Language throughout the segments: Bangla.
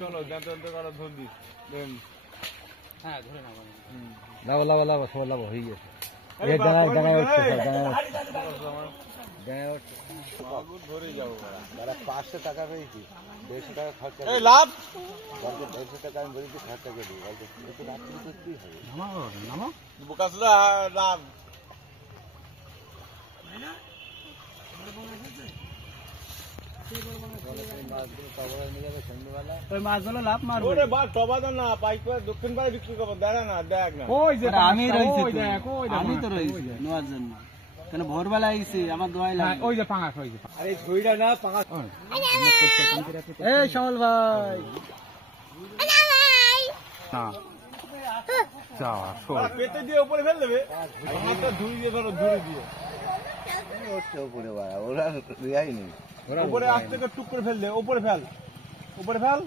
চলো যন্ত্র করা ধর দিস। হ্যাঁ ধরে নাও। লাভ লাভ লাভ সব লাভ হয়ে গেছে। এই জায়গায় জায়গায় উঠছে ধরে যাবো যারা 500 টাকা পেয়েছি 150 টাকা খরচা এই লাভ 150 টাকা আমি বলেছি খরচা করে দিই বলতে একটু রাত্রি করতেই হবে নামো বুকাসলা লাভ মাছগুলো লাভ মারবে। ওরে বা টবাদা না পাইক দক্ষিণ পাড়ে বিক্রি করবো দেখা না দেখ না ওই যে আমি রয়েছি ওই দেখ ওই দেখ আমি তো রয়েছি নেওয়ার জন্য কেন ভোরবেলা আইছি আমার দোয়াই লাগে ওই যে পাঙাশ ওই যে আরে ধইরা না পাকা এই শ্যামল ভাই না যা শোন পেতে দিয়ে উপরে ফেল দেবে আমারটা ধুই দিয়ে ধরো ধুই দিয়ে উঠছে উপরে বাড়া ওরা রিয়াই নেই উপরে আজ থেকে টুক করে ফেল দে উপরে ফেল উপরে ফেল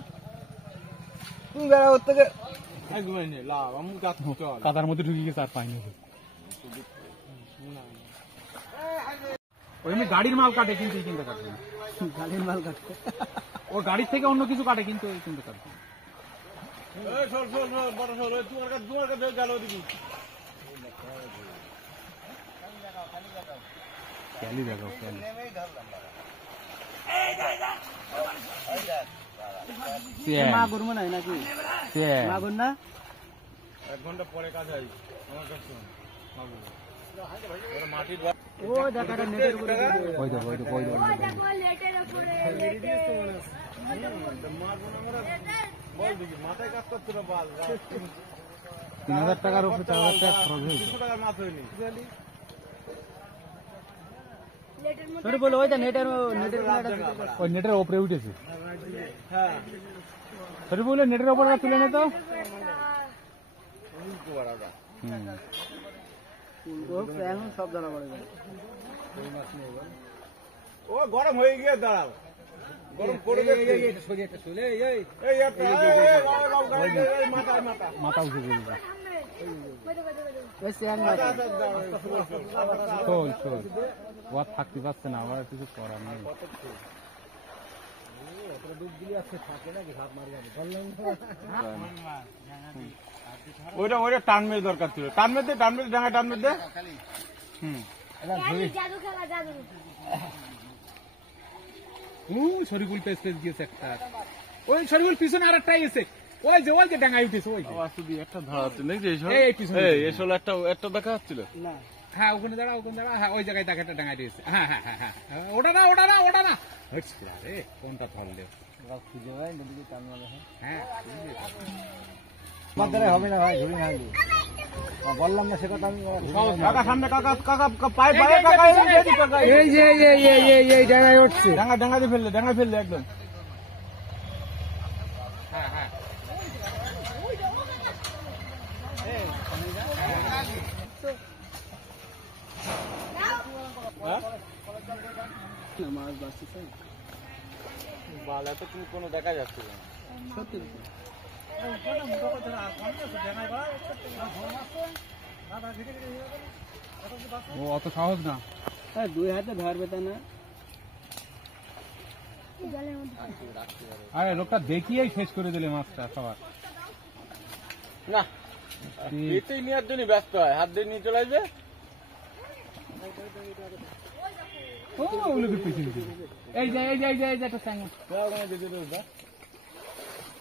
তুমি বেড়া ওর থেকে একদম নে লাভ আমি কাজ চল কাদার মধ্যে ঢুকে গেছে আর পাইনি ওই এমনি গাড়ির মাল কাটে কিন্তু এই কিন্তু কাটবে না। গাড়ির মাল কাটতে ওর গাড়ির থেকে অন্য কিছু কাটে কিন্তু এই কিন্তু কাটবে না। এই সর সর সর বড় সর ওই তোমার কাছে গেল ওদিকে ক্যালি দেখো ক্যালি মাগুর মনে হয় নাকি মাগুর না 1 ঘন্টা পরে কাজ হয় আমার কাছে মাটির ও দেখাটা নেটের উপরে ওই দেখো ওই দেখো ওই দেখো বল দেখি মাথায় কাজ করতে না বাল 3000 টাকার উপরে 4000 টাকা খরচ হয়েছে 200 টাকার মাছ হয়নি সরি বলো ওই নেটের ওই নেটের উপরে উঠেছে হ্যাঁ সরি বলে নেটের উপরে তুলে নে তো সব ধরা পড়ে যায় ও গরম হয়ে গিয়ে দাঁড়াও গরম পড়ে মাথা মাথা মাথা উঠে গেছে চল চল ও আর থাকতে পারছে না আবার কিছু করার নেই ওইটা ওইটা টান মেরে দরকার ছিল টান মেরে ডাঙা টান মেরে শরীফুল পেস গিয়েছে একটা ওই শরীফুল পিছনে আর একটা এসে ওই যে ডাঙায় উঠেছে ওই যে। একটা ধরাচ্ছে নাকি এই পিছনে এসল একটা দেখা যাচ্ছিল হ্যাঁ ওখানে দাঁড়া হ্যাঁ ওই জায়গায় তাকে একটা ডাঙায় দিয়েছে হ্যাঁ হ্যাঁ হ্যাঁ হ্যাঁ ওটা না হচ্ছে রে কোনটা ধরলে খুঁজে ভাই নদীকে টান মারা হ্যাঁ আমার দ্বারা হবে না ভাই ধরি না বললাম না সে কথা আমি কাকা সামনে কাকা পায়ে কাকা এই যে এই জায়গায় উঠছে ডাঙা দিয়ে ফেললে ডাঙা ফেললে একদম হ্যাঁ হ্যাঁ মাছ বাঁচছে বাল এত তুমি কোনো দেখা যাচ্ছে না সত্যি ও অত সহজ না হ্যাঁ 2 হাতে ধরবে তা না আরে লোকটা দেখিয়েই শেষ করে দিলে মাছটা সবার না এতেই নেওয়ার জন্য ব্যস্ত হয় হাত দিয়ে নিয়ে চলে আসবে ও ওগুলোকে পিছিয়ে দিবে এই যে একটা স্যাং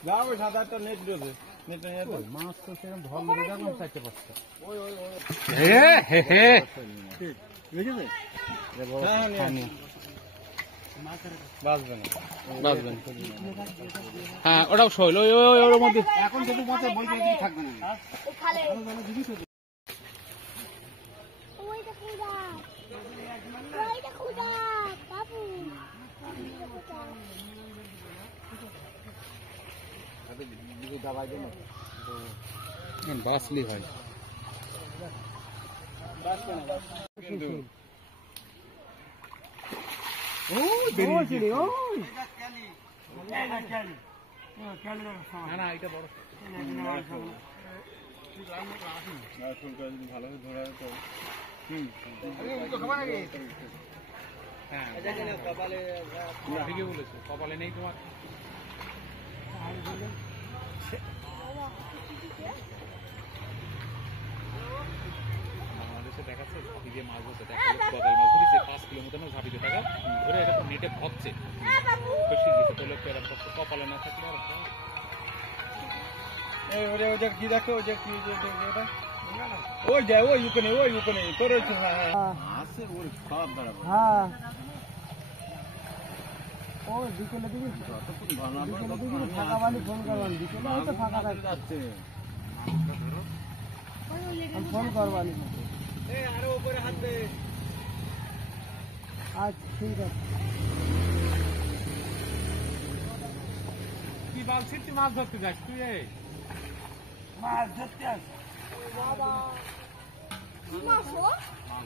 যাও ওই 7-8টা নেট দেবে নেট নিয়ে মাছ তো সেরকম ধর লেগে যাবে 4-5টা বুঝেছে বাঁচবে না হ্যাঁ ওটাও শৈল ওর মধ্যে এখন যদি মাছে বই করে থাকবে না বাসলি হয় না এটা বড় ভালোভাবে ধরা তো হ্যাঁ ঠিকই বলেছো কপালে নেই তোমার বাংলাদেশে দেখাচ্ছে দিকে মাছ ধরতে দেখা বদল মাছ ধরেছে 5 কিলো মতো ঝাঁপিতে টাকা ধরে এটা নেটে ভরছে বেশি গেছে তো লোকটা এরকম কপালে না থাকলে আর এই ওরে ওই যে কি দেখো ওই যে কি এটা ওই যায় ওই ওখানে তোর হচ্ছে আছে ওর খারাপ দাঁড়াবো হ্যাঁ ও বিকেলে দিবি ফাঁকা বালি ফোন করবানি বিকেলে হয়তো ফাঁকা থাকছে ফোন করবানি আরো উপরে হাত দে আচ্ছা ঠিক আছে কি বলছিস তুই মাছ ধরতে যাস তুই এই মাছ ধরতে আসে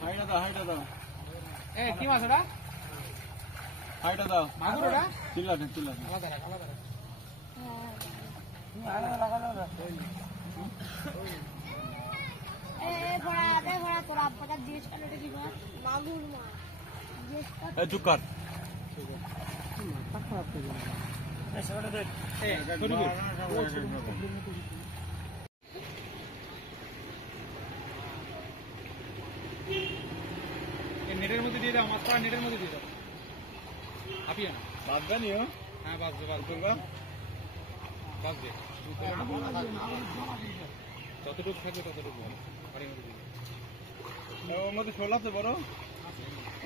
হাইটা দাও এ কি মাছ ওটা হাইটা দাও মাগুর ওটা চিল্লাতে আলাদা রাখ এই চুকার নেটের মধ্যে দিয়ে দাও মাছটা নেটের মধ্যে দিয়ে দাও হাপিয়ে না বাদবা নিও হ্যাঁ বাজবে যতটুকু থাকবে ততটুকু ভালো বাড়ির মধ্যে দিয়ে দাও। ওর মধ্যে শোল আছে বড়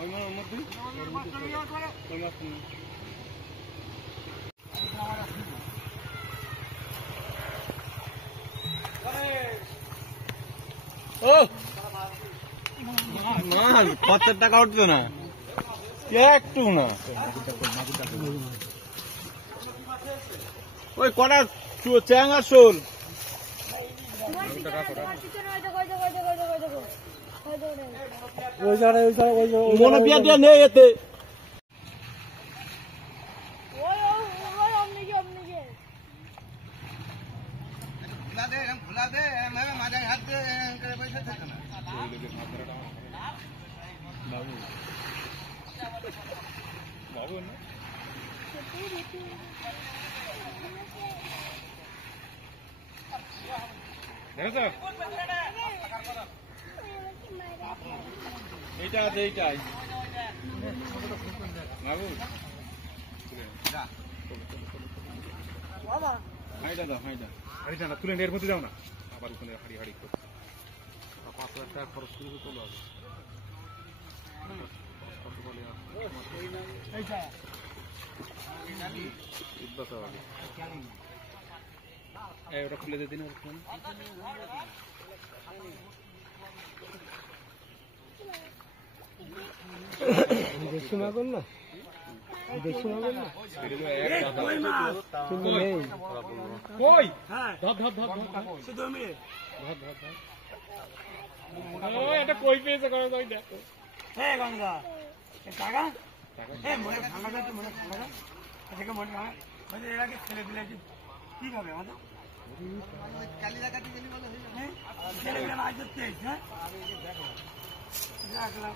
ওই মধ্যে ওই মাছ ও মাল 50 টাকা উঠতো না একটু না ওই কটা চ্যাং আর শোল মনে পিয়া দিয়া নেই এতে খোলা দে মাঝে হাত দিয়ে পয়সা থাকে না বাবু না দেখো এইটা আছে এইটাই বাবু হাইটা দাও হাইটা হাড়িটা না তুলে এর মধ্যে দাও না আবার ওখানে হাড়ি করে 5,000 টাকা খরচ করে তোলো হবে ওটা খুলে দিয়ে দিন বেশি মাগুর না বেশি মাগুর না কিন্তু নেই কই ধর এটা কই পেয়েছে করে কই দেখো হ্যাঁ গঙ্গা টাকা হ্যাঁ মনে ঠান্ডা যাচ্ছে মনে ঠান্ডা থেকে মনে হয় মানে এর আগে ছেলে দিলে কি হবে আমাদের কালি লাগাতে গেলি বলে হ্যাঁ ছেলে দিলে মাছ ধরতে হ্যাঁ রাখলাম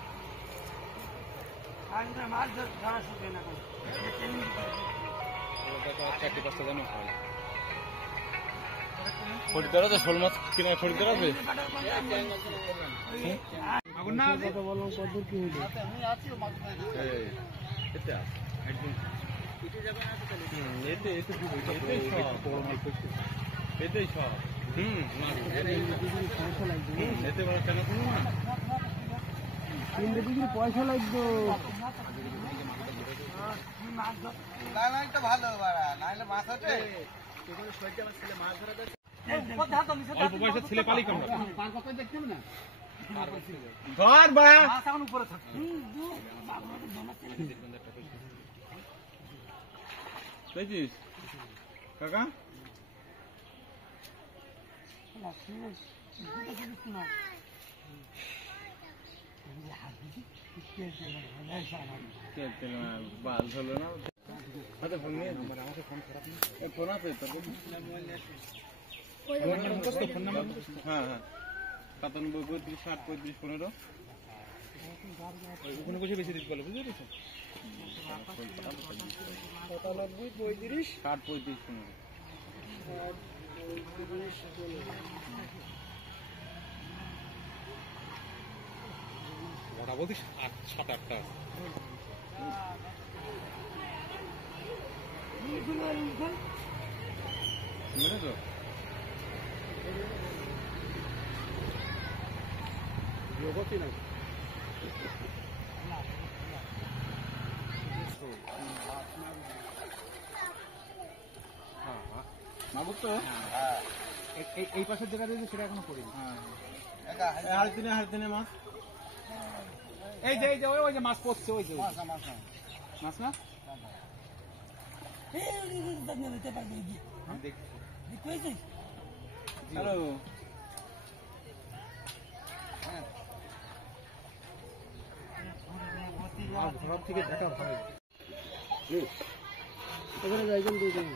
আজ মাছ ধরা শিখে না চারটি 5টা জানো হয় ফরিদার আছে শোল মাছ কিনে ফরিদার আছে আগুন না আছে বললাম কত কি হইলো এতে আছে একদম এতেই সব এতে বড় কেন শুনো না 3 ডিগ্রি পয়সা লাগতো ভালো নাহলে মাছ আছে অল্প পয়সা ছেলে পালি কামড়া ধর বা উপরে থাকে পেয়েছিস কাকা বাল হলো না ফোন নিয়ে আমাকে ফোন খারাপ না ফোন আছে হ্যাঁ 97 35 60 35 15 ওখানে বসে বেশি দিতে বলে বুঝতে পেরেছো 97 35 60 35 15 মোটামুটি 7-8টা বুঝেছো? জগতই না। মাবুক তো এই পাশের জায়গা দিয়ে সেটা এখনো করিনি। হাড় দিনে মাছ। এই যে ওই যে মাছ পড়ছে, ওই যে মাছ না হ্যালো, ঘর থেকে দেখা ভালো। ওখানে যাইছেন দুইজন,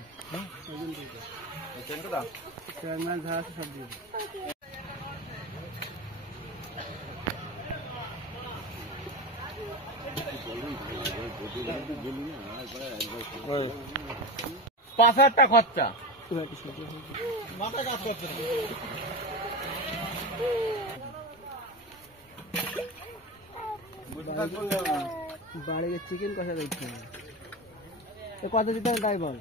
ট্রেনটা দাও। মাছ ধরা আছে সব দিয়ে। টা খরচা মাথা কাজ করছে না। বাড়ি গিয়ে চিকেন কষা দেখতে হবে। কত দিতে হবে তাই বল।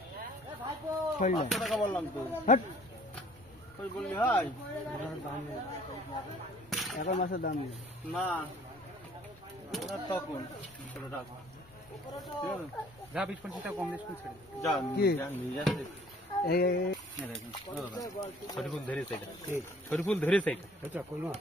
500 টাকা বললাম তো। হট, তুই বললি ভাই এখন মাছের দাম নেই। না তখন যা 20-25 কম বেশ করে ছেড়ে যা কি? নিয়ে যাচ্ছে। এই শরীফুল ধরেছে এটা, শরীফুল ধরেছে এটা। আচ্ছা, কই মাছ?